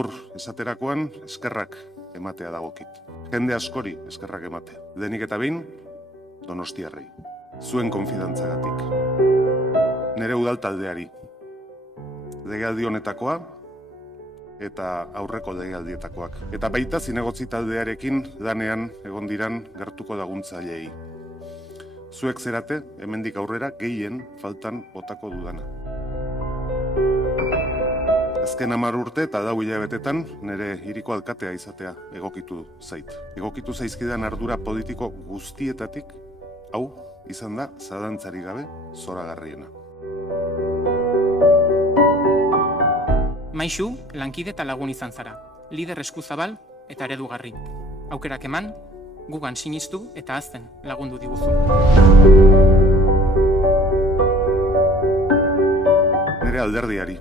agur esaterakoan eskerrak ematea dagokit. Jende askori eskerrak emate. Denik eta behin, Donostiarrei. Zuen konfidantzagatik. Nere udal taldeari. Legealdi honetakoa eta aurreko legealdietakoak. Eta baita zinegotzi taldearekin lanean egon diran gertuko laguntzaileei. Zuek zerate, hemendik aurrera gehien faltan botako dudana. Azken 10 urte eta 4 hilabetetan nire hiriko alkatea izatea egokitu zait. Egokitu zaizkidan ardura politiko guztietatik, hau izan da zalantzarik gabe zoragarriena. Maixu, lankide eta lagun izan zara. Lider eskuzabal eta eredugarri. Aukerak eman, gugan sinistu eta hazten lagundu diguzu. Nire alderdiari,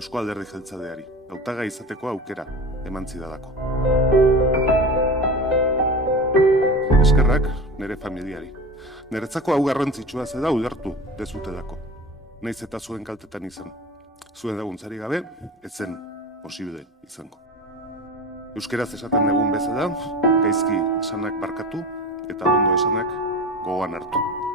Eusko Alderdi Jeltzaleari, hautagai izateko aukera eman zidalako. Eskerrak nire familiari. Niretzako hau garrantzitsua zeda ulertu dezutelako. Naiz eta zuen kaltetan izan. Zuen laguntzari gabe, ez zen posible izango. Euskeraz esaten dugun bezala, gaizki esanak barkatu eta ondo esanak gogoan hartu.